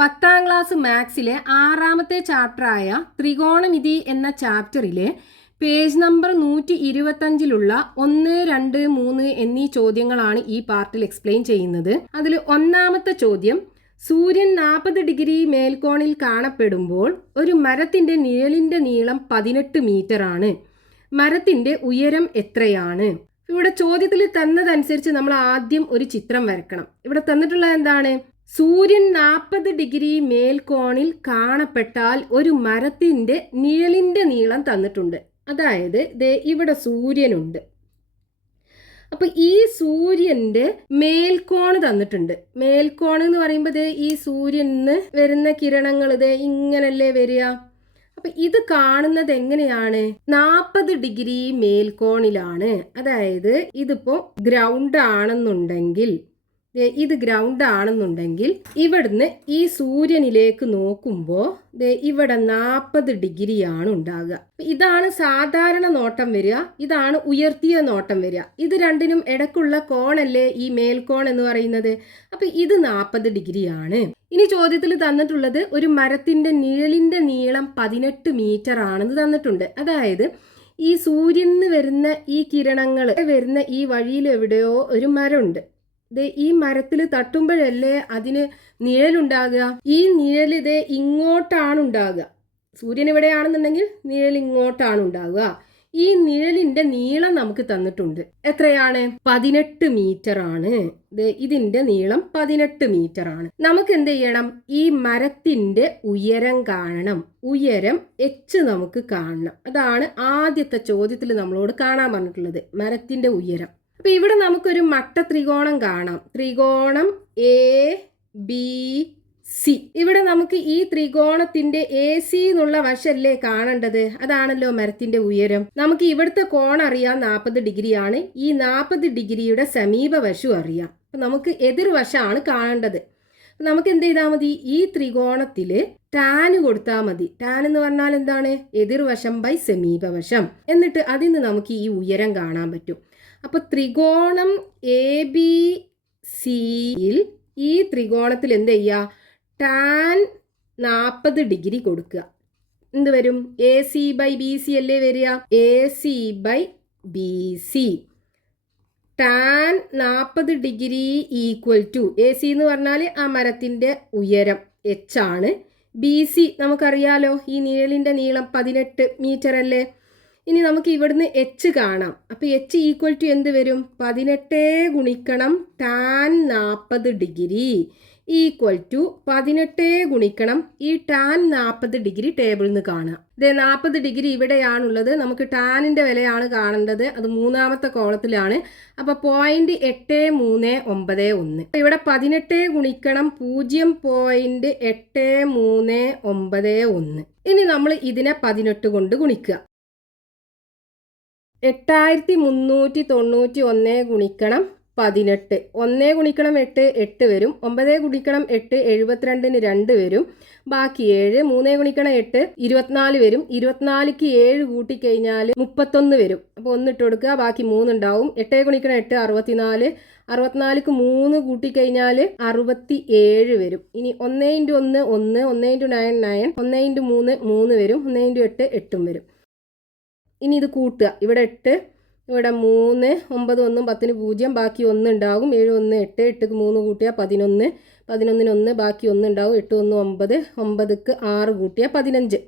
പത്താം ക്ലാസ് മാത്സിലെ ആറാമത്തെ ചാപ്റ്ററായ ത്രികോണമിതി എന്ന ചാപ്റ്ററിലെ പേജ് നമ്പർ നൂറ്റി ഇരുപത്തഞ്ചിലുള്ള ഒന്ന് രണ്ട് മൂന്ന് എന്നീ ചോദ്യങ്ങളാണ് ഈ പാർട്ടിൽ എക്സ്പ്ലെയിൻ ചെയ്യുന്നത്. അതിൽ ഒന്നാമത്തെ ചോദ്യം സൂര്യൻ നാൽപ്പത് ഡിഗ്രി മേൽക്കോണിൽ കാണപ്പെടുമ്പോൾ ഒരു മരത്തിന്റെ നിഴലിന്റെ നീളം പതിനെട്ട് മീറ്റർ ആണ്. മരത്തിന്റെ ഉയരം എത്രയാണ്? ഇവിടെ ചോദ്യത്തിൽ തന്നതനുസരിച്ച് നമ്മൾ ആദ്യം ഒരു ചിത്രം വരക്കണം ഇവിടെ തന്നിട്ടുള്ളത് എന്താണ്? സൂര്യൻ നാൽപ്പത് ഡിഗ്രി മേൽക്കോണിൽ കാണപ്പെട്ടാൽ ഒരു മരത്തിന്റെ നിഴലിന്റെ നീളം തന്നിട്ടുണ്ട്. അതായത് ദേ ഇവിടെ സൂര്യനുണ്ട്. അപ്പൊ ഈ സൂര്യന്റെ മേൽക്കോണ് തന്നിട്ടുണ്ട്. മേൽക്കോണ് എന്ന് പറയുമ്പോൾ ഈ സൂര്യന് വരുന്ന കിരണങ്ങൾ ദേ ഇങ്ങനല്ലേ വരിക? അപ്പൊ ഇത് കാണുന്നത് എങ്ങനെയാണ്? നാൽപ്പത് ഡിഗ്രി മേൽക്കോണിലാണ്. അതായത് ഇതിപ്പോ ഗ്രൗണ്ട് ആണെന്നുണ്ടെങ്കിൽ ഇത് ഗ്രൗണ്ട് ആണെന്നുണ്ടെങ്കിൽ ഇവിടുന്ന് ഈ സൂര്യനിലേക്ക് നോക്കുമ്പോൾ ഇവിടെ നാൽപ്പത് ഡിഗ്രിയാണ് ഉണ്ടാകുക ഇതാണ് സാധാരണ നോട്ടം വരിക ഇതാണ് ഉയർത്തിയ നോട്ടം വരിക. ഇത് രണ്ടിനും ഇടക്കുള്ള കോണല്ലേ ഈ മേൽക്കോൺ എന്ന് പറയുന്നത്? അപ്പൊ ഇത് നാൽപ്പത് ഡിഗ്രിയാണ്. ഇനി ചോദ്യത്തിൽ തന്നിട്ടുള്ളത് ഒരു മരത്തിന്റെ നിഴലിന്റെ നീളം പതിനെട്ട് മീറ്റർ ആണെന്ന് തന്നിട്ടുണ്ട്. അതായത് ഈ സൂര്യന് വരുന്ന ഈ കിരണങ്ങൾ വരുന്ന ഈ വഴിയിൽ എവിടെയോ ഒരു മരമുണ്ട്. ദേ ഈ മരത്തിൽ തട്ടുമ്പോഴല്ലേ അതിന് നിഴലുണ്ടാകുക? ഈ നിഴൽ ഇതേ ഇങ്ങോട്ടാണ് ഉണ്ടാകുക സൂര്യൻ ഇവിടെയാണെന്നുണ്ടെങ്കിൽ നിഴൽ ഇങ്ങോട്ടാണ് ഉണ്ടാകുക ഈ നിഴലിന്റെ നീളം നമുക്ക് തന്നിട്ടുണ്ട്. എത്രയാണ്? പതിനെട്ട് മീറ്റർ ആണ്. ഇതിന്റെ നീളം പതിനെട്ട് മീറ്റർ ആണ്. നമുക്ക് എന്ത് ചെയ്യണം? ഈ മരത്തിന്റെ ഉയരം കാണണം. ഉയരം എച്ച് നമുക്ക് കാണണം. അതാണ് ആദ്യത്തെ ചോദ്യത്തിൽ നമ്മളോട് കാണാൻ പറഞ്ഞിട്ടുള്ളത്. മരത്തിന്റെ ഉയരം. അപ്പൊ ഇവിടെ നമുക്കൊരു മട്ട ത്രികോണം കാണാം. ത്രികോണം എ ബി സി ഇവിടെ നമുക്ക് ഈ ത്രികോണത്തിന്റെ എ സി എന്നുള്ള വശല്ലേ കാണേണ്ടത്? അതാണല്ലോ മരത്തിന്റെ ഉയരം. നമുക്ക് ഇവിടുത്തെ കോൺ അറിയാം നാൽപ്പത് ഡിഗ്രിയാണ്. ഈ നാൽപ്പത് ഡിഗ്രിയുടെ സമീപ വശം അറിയാം. അപ്പൊ നമുക്ക് എതിർവശമാണ് കാണേണ്ടത്. നമുക്ക് എന്ത് ചെയ്താൽ മതി? ഈ ത്രികോണത്തിൽ ടാന് കൊടുത്താൽ മതി. ടാൻ എന്ന് പറഞ്ഞാൽ എന്താണ്? എതിർവശം ബൈ സമീപവശം. എന്നിട്ട് അതിൽ നിന്ന് നമുക്ക് ഈ ഉയരം കാണാൻ പറ്റും. അപ്പൊ ത്രികോണം എ ബി സിയിൽ ഈ ത്രികോണത്തിൽ എന്ത് ചെയ്യുക ടാൻ നാൽപ്പത് ഡിഗ്രി കൊടുക്കുക. എന്ത് വരും? A C by B C അല്ലേ വരിക? A C by B C tan നാൽപ്പത് degree equal to A C എന്ന് പറഞ്ഞാൽ ആ മരത്തിന്റെ ഉയരം എച്ച് ആണ്. ബി സി നമുക്കറിയാലോ? ഈ നീളിന്റെ നീളം പതിനെട്ട് മീറ്റർ അല്ലേ? ഇനി നമുക്ക് ഇവിടുന്ന് എച്ച് കാണാം. അപ്പോൾ എച്ച് ഈക്വൽ ടു എന്ത് വരും? പതിനെട്ട് ഗുണിക്കണം ടാൻ നാൽപ്പത് ഡിഗ്രി ഈക്വൽ ടു പതിനെട്ട് ഗുണിക്കണം ഈ ടാൻ നാൽപ്പത് ഡിഗ്രി ടേബിളിൽ നിന്ന് കാണാം ഇത് നാൽപ്പത് ഡിഗ്രി ഇവിടെയാണുള്ളത്. നമുക്ക് ടാനിന്റെ വിലയാണ് കാണേണ്ടത്. അത് മൂന്നാമത്തെ കോളത്തിലാണ്. അപ്പോൾ പോയിന്റ് എട്ട് മൂന്ന് ഒമ്പത് ഒന്ന്. ഇവിടെ പതിനെട്ട് ഗുണിക്കണം പൂജ്യം പോയിന്റ് എട്ട് മൂന്ന് ഒമ്പത് ഒന്ന്. ഇനി നമ്മൾ ഇതിനെ പതിനെട്ട് കൊണ്ട് ഗുണിക്കുക. എട്ടായിരത്തി മുന്നൂറ്റി തൊണ്ണൂറ്റി ഒന്ന് ഗുണിക്കണം പതിനെട്ട്. ഒന്നേ ഗുണിക്കണം എട്ട് എട്ട് വരും. ഒമ്പതേ ഗുണിക്കണം എട്ട് എഴുപത്തിരണ്ടിന് രണ്ട് വരും. ബാക്കി ഏഴ് മൂന്നേ ഗുണിക്കണം എട്ട് ഇരുപത്തിനാല് വരും. ഇരുപത്തിനാലിക്ക് ഏഴ് കൂട്ടിക്കഴിഞ്ഞാൽ മുപ്പത്തൊന്ന് വരും. അപ്പോൾ ഒന്നിട്ട് കൊടുക്കുക. ബാക്കി മൂന്നുണ്ടാവും. എട്ടേ ഗുണിക്കണം എട്ട് അറുപത്തിനാല്. അറുപത്തിനാലിക്ക് മൂന്ന് കൂട്ടിക്കഴിഞ്ഞാൽ അറുപത്തി ഏഴ് വരും. ഇനി ഒന്നേ ഇന്റു ഒന്ന് ഒന്ന് ഒന്നേ ഇന്റു നയൻ നയൻ. ഒന്നേ ഇന്റു മൂന്ന് മൂന്ന് വരും. ഒന്നേ ഇന്റു എട്ട് എട്ടും വരും. ഇനി ഇത് കൂട്ടുക. ഇവിടെ എട്ട് ഇവിടെ മൂന്ന് ഒമ്പത് ഒന്നും പത്തിന് പൂജ്യം ബാക്കി ഒന്ന് ഉണ്ടാകും. ഏഴ് ഒന്ന് എട്ട് എട്ടുക്ക് മൂന്ന് കൂട്ടിയാൽ പതിനൊന്ന്. പതിനൊന്നിന് ഒന്ന് ബാക്കി ഒന്ന് ഉണ്ടാവും എട്ട് ഒന്ന് ഒമ്പത് ഒമ്പതുക്ക് ആറ് കൂട്ടിയാൽ പതിനഞ്ച്.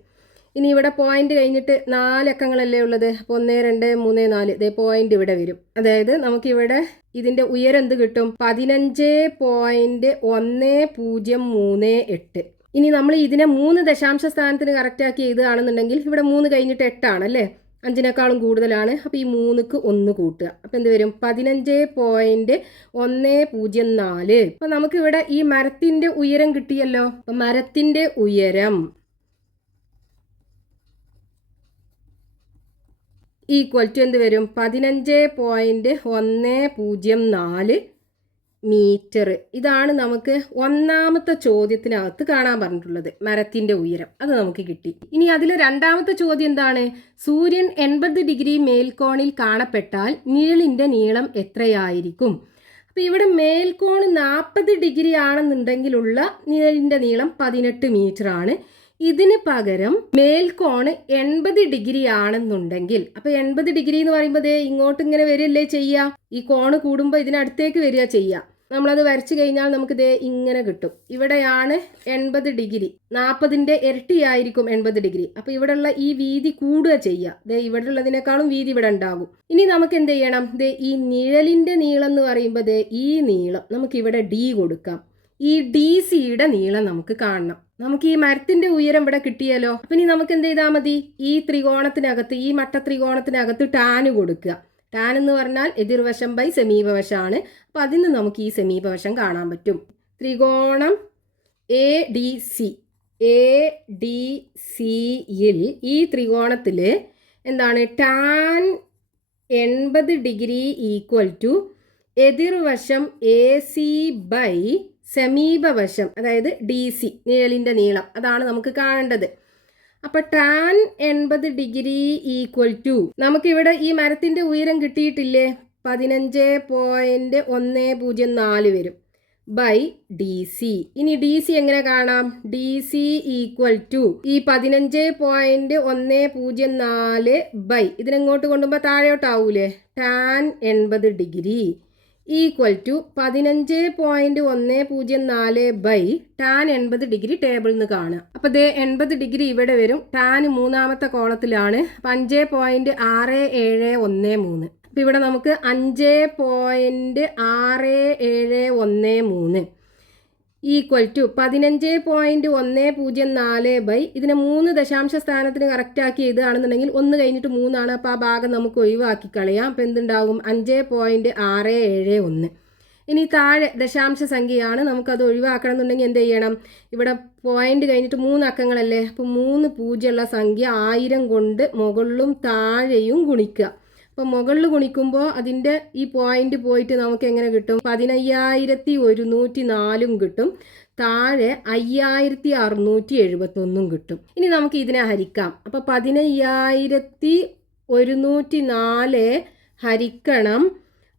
ഇനി ഇവിടെ പോയിന്റ് കഴിഞ്ഞിട്ട് നാല് അക്കങ്ങളല്ലേ ഉള്ളത്? അപ്പോൾ ഒന്ന് രണ്ട് മൂന്ന് നാല്. ഇതേ പോയിന്റ് ഇവിടെ വരും. അതായത് നമുക്കിവിടെ ഇതിന്റെ ഉയരം എന്ത് കിട്ടും? പതിനഞ്ച് പോയിന്റ് ഒന്ന് പൂജ്യം മൂന്ന് എട്ട്. ഇനി നമ്മൾ ഇതിനെ മൂന്ന് ദശാംശ സ്ഥാനത്തിന് കറക്റ്റാക്കി എഴുതുകയാണെന്നുണ്ടെങ്കിൽ ഇവിടെ മൂന്ന് കഴിഞ്ഞിട്ട് എട്ടാണ് അല്ലേ അഞ്ചിനേക്കാളും കൂടുതലാണ്. അപ്പോൾ ഈ മൂന്നുക്ക് ഒന്ന് കൂട്ടുക. അപ്പോൾ എന്ത് വരും? പതിനഞ്ച് പോയിന്റ് ഒന്ന് പൂജ്യം നാല്. അപ്പോൾ നമുക്കിവിടെ ഈ മരത്തിന്റെ ഉയരം കിട്ടിയല്ലോ? അപ്പം മരത്തിന്റെ ഉയരം ഈക്വൽ ടു എന്ത് വരും? പതിനഞ്ച് പോയിന്റ് ഒന്ന് പൂജ്യം നാല്. മീറ്റർ. ഇതാണ് നമുക്ക് ഒന്നാമത്തെ ചോദ്യത്തിനകത്ത് കാണാൻ പറഞ്ഞിട്ടുള്ളത്. മരത്തിന്റെ ഉയരം. അത് നമുക്ക് കിട്ടി. ഇനി അതിൽ രണ്ടാമത്തെ ചോദ്യം എന്താണ്? സൂര്യൻ എൺപത് ഡിഗ്രി മേൽക്കോണിൽ കാണപ്പെട്ടാൽ നിഴലിന്റെ നീളം എത്രയായിരിക്കും? അപ്പോൾ ഇവിടെ മേൽക്കോണ് നാൽപ്പത് ഡിഗ്രി ആണെന്നുണ്ടെങ്കിലുള്ള നിഴലിന്റെ നീളം പതിനെട്ട് മീറ്റർ ആണ്. ഇതിന് പകരം മേൽക്കോണ് എൺപത് ഡിഗ്രി ആണെന്നുണ്ടെങ്കിൽ അപ്പൊ എൺപത് ഡിഗ്രി എന്ന് പറയുമ്പോൾ ഇങ്ങോട്ട് ഇങ്ങനെ വരില്ലേ ചെയ്യുക? ഈ കോണ് കൂടുമ്പോൾ ഇതിനടുത്തേക്ക് വരിക ചെയ്യുക. നമ്മളത് വരച്ചു കഴിഞ്ഞാൽ നമുക്ക് ദേ ഇങ്ങനെ കിട്ടും. ഇവിടെയാണ് എൺപത് ഡിഗ്രി. നാൽപ്പതിന്റെ ഇരട്ടിയായിരിക്കും എൺപത് ഡിഗ്രി. അപ്പോൾ ഇവിടെയുള്ള ഈ വീതി കൂടുക ചെയ്യുക. ദേ ഇവിടെ ഉള്ളതിനേക്കാളും വീതി ഇവിടെ ഉണ്ടാകും. ഇനി നമുക്ക് എന്ത് ചെയ്യണം? ദേ ഈ നിഴലിന്റെ നീളം എന്ന് പറയുമ്പോൾ ദേ ഈ നീളം നമുക്ക് ഇവിടെ ഡി കൊടുക്കാം. ഈ ഡി സിയുടെ നീളം നമുക്ക് കാണണം. നമുക്ക് ഈ മരത്തിന്റെ ഉയരം ഇവിടെ കിട്ടിയല്ലോ. അപ്പൊ ഇനി നമുക്ക് എന്ത് ചെയ്താൽ മതി? ഈ ത്രികോണത്തിനകത്ത് ഈ മട്ട ത്രികോണത്തിനകത്ത് ടാന് കൊടുക്കുക. ടാൻ എന്ന് പറഞ്ഞാൽ എതിർവശം ബൈ സമീപവശമാണ്. അപ്പൊ അതിന് നമുക്ക് ഈ സമീപവശം കാണാൻ പറ്റും. ത്രികോണം A D C A D സിയിൽ ഈ ത്രികോണത്തിൽ എന്താണ്? ടാൻ എൺപത് ഡിഗ്രി ഈക്വൽ ടു എതിർവശം എ സി ബൈ സമീപവശം അതായത് ഡി സി നിഴലിന്റെ നീളം. അതാണ് നമുക്ക് കാണേണ്ടത്. അപ്പൊ ടാൻ എൺപത് ഡിഗ്രി ഈക്വൽ ടു. നമുക്കിവിടെ ഈ മരത്തിന്റെ ഉയരം കിട്ടിയിട്ടില്ലേ? പതിനഞ്ച് പോയിന്റ് ഒന്ന് പൂജ്യം നാല് വരും. By D C. ഇനി ഡി സി എങ്ങനെ കാണാം? D C equal to. ഈ പതിനഞ്ച് പോയിന്റ് ഒന്ന് പൂജ്യം നാല് ബൈ. ഇതിനെങ്ങോട്ട് കൊണ്ടുമ്പോൾ താഴോട്ടാവൂലേ ടാൻ എൺപത് ഡിഗ്രി. ഈക്വൽ ടു പതിനഞ്ച് പോയിന്റ് ഒന്ന് പൂജ്യം നാല് ബൈ. ടാൻ എൺപത് ഡിഗ്രി ടേബിളിൽ നിന്ന് കാണുക. അപ്പോൾ ദേ എൺപത് ഡിഗ്രി ഇവിടെ വരും. ടാൻ മൂന്നാമത്തെ കോളത്തിലാണ്. അഞ്ച് പോയിന്റ് ആറ് ഏഴ് ഒന്ന് മൂന്ന്. അപ്പൊ ഇവിടെ നമുക്ക് അഞ്ച് പോയിന്റ് ആറ് ഏഴ് ഒന്ന് മൂന്ന്. ഈക്വൽ ടു പതിനഞ്ച് പോയിന്റ് ഒന്ന് പൂജ്യം നാല് ബൈ ഇതിനെ മൂന്ന് ദശാംശ സ്ഥാനത്തിന് കറക്റ്റാക്കി എഴുതുകയാണെന്നുണ്ടെങ്കിൽ ഒന്ന് കഴിഞ്ഞിട്ട് മൂന്നാണ്. അപ്പോൾ ആ ഭാഗം നമുക്ക് ഒഴിവാക്കി കളയാം. അപ്പോൾ എന്തുണ്ടാവും? അഞ്ച് പോയിന്റ് ആറ് ഏഴ് ഒന്ന്. ഇനി താഴെ ദശാംശ സംഖ്യയാണ്. നമുക്കത് ഒഴിവാക്കണം എന്നുണ്ടെങ്കിൽ എന്ത് ചെയ്യണം? ഇവിടെ പോയിന്റ് കഴിഞ്ഞിട്ട് മൂന്ന് അക്കങ്ങളല്ലേ? അപ്പോൾ മൂന്ന് പൂജ്യമുള്ള സംഖ്യ ആയിരം കൊണ്ട് മുകളിലും താഴെയും ഗുണിക്കുക. അപ്പോൾ മുകളിൽ ഗുണിക്കുമ്പോൾ അതിന്റെ ഈ പോയിന്റ് പോയിട്ട് നമുക്ക് എങ്ങനെ കിട്ടും? പതിനയ്യായിരത്തി ഒരുന്നൂറ്റി നാലും കിട്ടും. താഴെ അയ്യായിരത്തി അറുന്നൂറ്റി എഴുപത്തൊന്നും കിട്ടും. ഇനി നമുക്ക് ഇതിനെ ഹരിക്കാം. അപ്പോൾ പതിനയ്യായിരത്തി ഒരുന്നൂറ്റി നാല് ഹരിക്കണം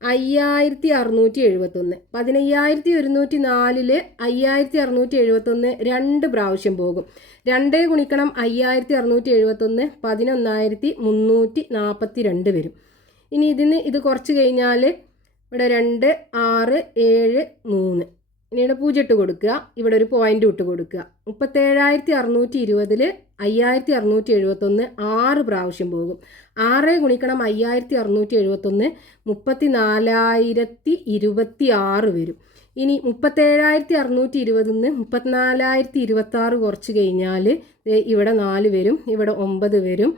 അയ്യായിരത്തി അറുന്നൂറ്റി എഴുപത്തൊന്ന് പതിനയ്യായിരത്തി ഒരുന്നൂറ്റി നാലിൽ അയ്യായിരത്തി അറുന്നൂറ്റി എഴുപത്തൊന്ന് രണ്ട് പ്രാവശ്യം പോകും. രണ്ട് ഗുണിക്കണം അയ്യായിരത്തി അറുന്നൂറ്റി എഴുപത്തൊന്ന് പതിനൊന്നായിരത്തി മുന്നൂറ്റി നാൽപ്പത്തി രണ്ട് വരും. ഇനി ഇതിന് ഇത് കുറച്ച് കഴിഞ്ഞാൽ ഇവിടെ രണ്ട് ആറ് ഏഴ് മൂന്ന്. ഇനി ഇവിടെ പൂജ ഇട്ട് കൊടുക്കുക. ഇവിടെ ഒരു പോയിന്റ് ഇട്ട് കൊടുക്കുക. മുപ്പത്തേഴായിരത്തി അറുന്നൂറ്റി ഇരുപതിൽ അയ്യായിരത്തി അറുന്നൂറ്റി എഴുപത്തൊന്ന് ആറ് പ്രാവശ്യം പോകും. ആറ് ഗുണിക്കണം അയ്യായിരത്തി അറുന്നൂറ്റി എഴുപത്തൊന്ന് മുപ്പത്തി നാലായിരത്തി ഇരുപത്തി ആറ് വരും. ഇനി മുപ്പത്തേഴായിരത്തി അറുന്നൂറ്റി ഇരുപതിൽ നിന്ന് മുപ്പത്തിനാലായിരത്തി ഇരുപത്തി ആറ് കുറച്ച് കഴിഞ്ഞാൽ ഇവിടെ നാല് വരും. ഇവിടെ ഒമ്പത് വരും.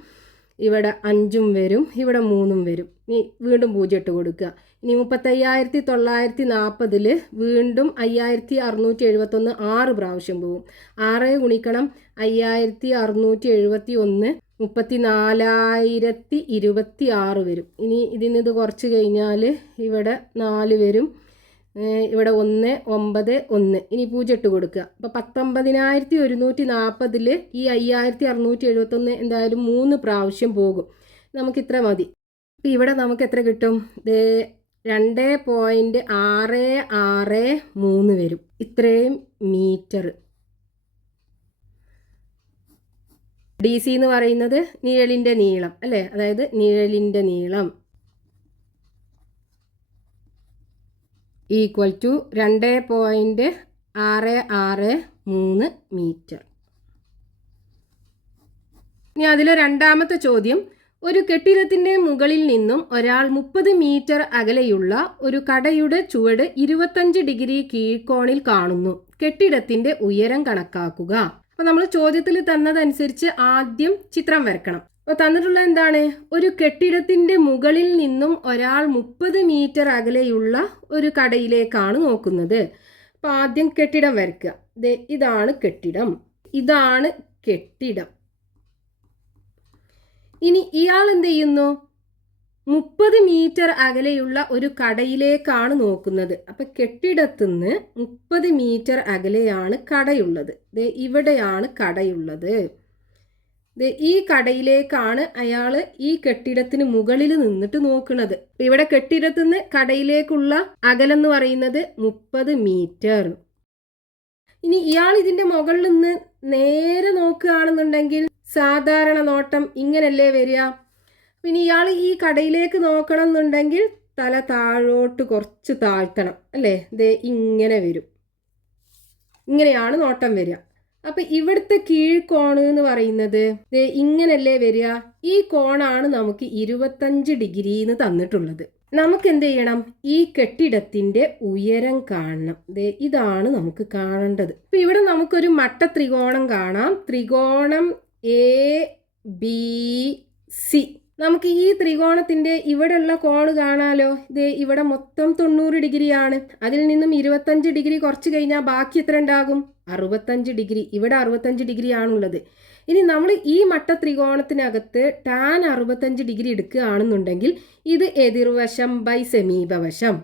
ഇവിടെ അഞ്ചും വരും ഇവിടെ മൂന്നും വരും. ഇനി വീണ്ടും പൂജ്യം ഇട്ട് കൊടുക്കുക. ഇനി മുപ്പത്തയ്യായിരത്തി തൊള്ളായിരത്തി നാൽപ്പതിൽ വീണ്ടും അയ്യായിരത്തി അറുന്നൂറ്റി എഴുപത്തൊന്ന് ആറ് പ്രാവശ്യം പോവും. ആറ് ഗുണിക്കണം അയ്യായിരത്തി അറുന്നൂറ്റി എഴുപത്തി ഒന്ന് മുപ്പത്തി നാലായിരത്തി ഇരുപത്തി ആറ് വരും. ഇനി ഇതിന് ഇത് കുറച്ച് കഴിഞ്ഞാൽ ഇവിടെ നാല് വരും. ഇവിടെ ഒന്ന് ഒമ്പത് ഒന്ന്. ഇനി പൂജ്യം ഇട്ട് കൊടുക്കുക. അപ്പോൾ പത്തൊമ്പതിനായിരത്തി ഒരുന്നൂറ്റി നാൽപ്പതിൽ ഈ അയ്യായിരത്തി അറുന്നൂറ്റി എഴുപത്തൊന്ന് എന്തായാലും മൂന്ന് പ്രാവശ്യം പോകും. നമുക്ക് ഇത്ര മതി. അപ്പോൾ ഇവിടെ നമുക്ക് എത്ര കിട്ടും? ദേ രണ്ട് പോയിന്റ് ആറ് ആറ് മൂന്ന് വരും. ഇത്രയും മീറ്റർ ഡി സി എന്ന് പറയുന്നത് നിഴലിന്റെ നീളം അല്ലേ? അതായത് നിഴലിന്റെ നീളം. ഈക്വൽ ടു രണ്ട് പോയിന്റ് ആറ് ആറ് മൂന്ന് മീറ്റർ. ഇനി അതിലെ രണ്ടാമത്തെ ചോദ്യം ഒരു കെട്ടിടത്തിന്റെ മുകളിൽ നിന്നും ഒരാൾ മുപ്പത് മീറ്റർ അകലെയുള്ള ഒരു കടയുടെ ചുവട് ഇരുപത്തഞ്ച് ഡിഗ്രി കീഴ്ക്കോണിൽ കാണുന്നു. കെട്ടിടത്തിന്റെ ഉയരം കണക്കാക്കുക. അപ്പോൾ നമ്മൾ ചോദ്യത്തിൽ തന്നതനുസരിച്ച് ആദ്യം ചിത്രം വരക്കണം. അപ്പോൾ തന്നിട്ടുള്ള എന്താണ്? ഒരു കെട്ടിടത്തിന്റെ മുകളിൽ നിന്നും ഒരാൾ മുപ്പത് മീറ്റർ അകലെയുള്ള ഒരു കടയിലേക്കാണ് നോക്കുന്നത്. അപ്പോൾ ആദ്യം കെട്ടിടം വരയ്ക്കുക. ഇതാണ് കെട്ടിടം. ഇതാണ് കെട്ടിടം. ഇനി ഇയാൾ എന്ത് ചെയ്യുന്നു? മുപ്പത് മീറ്റർ അകലെയുള്ള ഒരു കടയിലേക്കാണ് നോക്കുന്നത്. അപ്പൊ കെട്ടിടത്തുനിന്ന് മുപ്പത് മീറ്റർ അകലെയാണ് കടയുള്ളത്. ഇവിടെയാണ് കടയുള്ളത്. ഈ കടയിലേക്കാണ് അയാൾ ഈ കെട്ടിടത്തിന് മുകളിൽ നിന്നിട്ട് നോക്കുന്നത് ഇവിടെ കെട്ടിടത്തുനിന്ന് കടയിലേക്കുള്ള അകലെന്ന് പറയുന്നത് മുപ്പത് മീറ്റർ. ഇനി ഇയാൾ ഇതിന്റെ മുകളിൽ നിന്ന് നേരെ നോക്കുകയാണെന്നുണ്ടെങ്കിൽ സാധാരണ നോട്ടം ഇങ്ങനല്ലേ വരിക? പിന്നെ ഇയാൾ ഈ കടയിലേക്ക് നോക്കണം എന്നുണ്ടെങ്കിൽ തല താഴോട്ട് കുറച്ച് താഴ്ത്തണം അല്ലേ? ദേ ഇങ്ങനെ വരും. ഇങ്ങനെയാണ് നോട്ടം വരിക. അപ്പൊ ഇവിടുത്തെ കീഴ്ക്കോണ് എന്ന് പറയുന്നത് ഇങ്ങനല്ലേ വരിക? ഈ കോണാണ് നമുക്ക് ഇരുപത്തഞ്ച് ഡിഗ്രി എന്ന് തന്നിട്ടുള്ളത്. നമുക്ക് എന്ത് ചെയ്യണം? ഈ കെട്ടിടത്തിന്റെ ഉയരം കാണണം. ഇതാണ് നമുക്ക് കാണേണ്ടത്. ഇപ്പൊ ഇവിടെ നമുക്കൊരു മട്ട ത്രികോണം കാണാം. ത്രികോണം എ ബി സി നമുക്ക് ഈ ത്രികോണത്തിന്റെ ഇവിടെയുള്ള കോണ് കാണാലോ. ഇത് ഇവിടെ മൊത്തം തൊണ്ണൂറ് ഡിഗ്രിയാണ്. അതിൽ നിന്നും ഇരുപത്തഞ്ച് ഡിഗ്രി കുറച്ച് കഴിഞ്ഞാൽ ബാക്കി എത്ര ഉണ്ടാകും? അറുപത്തഞ്ച് ഡിഗ്രി. ഇവിടെ അറുപത്തഞ്ച് ഡിഗ്രി ആണുള്ളത് ഇനി നമ്മൾ ഈ മട്ട ത്രികോണത്തിനകത്ത് ടാൻ അറുപത്തഞ്ച് ഡിഗ്രി എടുക്കുകയാണെന്നുണ്ടെങ്കിൽ ഇത് എതിർവശം ബൈ സമീപവശം.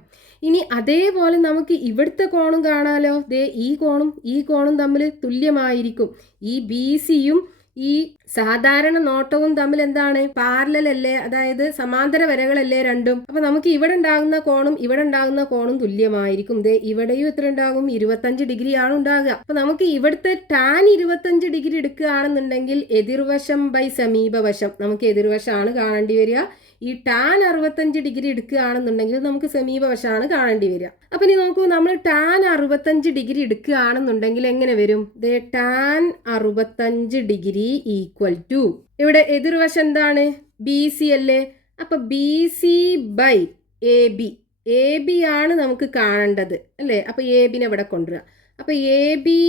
ഇനി അതേപോലെ നമുക്ക് ഇവിടുത്തെ കോണും കാണാലോ. ദേ ഈ കോണും ഈ കോണും തമ്മിൽ തുല്യമായിരിക്കും. ഈ ബി സിയും ഈ സാധാരണ നോട്ടവും തമ്മിൽ എന്താണ്? പാരലൽ അല്ലേ? അതായത് സമാന്തര വരകളല്ലേ രണ്ടും? അപ്പൊ നമുക്ക് ഇവിടെ ഉണ്ടാകുന്ന കോണും ഇവിടെ ഉണ്ടാകുന്ന കോണും തുല്യമായിരിക്കും. ദേ ഇവിടെയും എത്ര ഉണ്ടാകും. ഇരുപത്തഞ്ച് ഡിഗ്രി ആണ് ഉണ്ടാകുക. അപ്പൊ നമുക്ക് ഇവിടുത്തെ ടാൻ ഇരുപത്തഞ്ച് ഡിഗ്രി എടുക്കുകയാണെന്നുണ്ടെങ്കിൽ എതിർവശം ബൈ സമീപവശം നമുക്ക് എതിർവശമാണ് കാണേണ്ടി വരിക. ഈ ടാൻ അറുപത്തഞ്ച് ഡിഗ്രി എടുക്കുകയാണെന്നുണ്ടെങ്കിൽ നമുക്ക് സമീപവശമാണ് കാണേണ്ടി വരിക. അപ്പൊ ഇനി നോക്കൂ നമ്മൾ ടാൻ അറുപത്തഞ്ച് ഡിഗ്രി എടുക്കുകയാണെന്നുണ്ടെങ്കിൽ എങ്ങനെ വരും? ദേ ടാൻ അറുപത്തഞ്ച് ഡിഗ്രി ഈക്വൽ ടു ഇവിടെ എതിർവശം എന്താണ്? ബി സി അല്ലേ? അപ്പൊ B C by A B A B ആണ് നമുക്ക് കാണേണ്ടത് അല്ലേ? അപ്പൊ എ ബിനെ ഇവിടെ കൊണ്ടുവരിക. അപ്പൊ എ ബി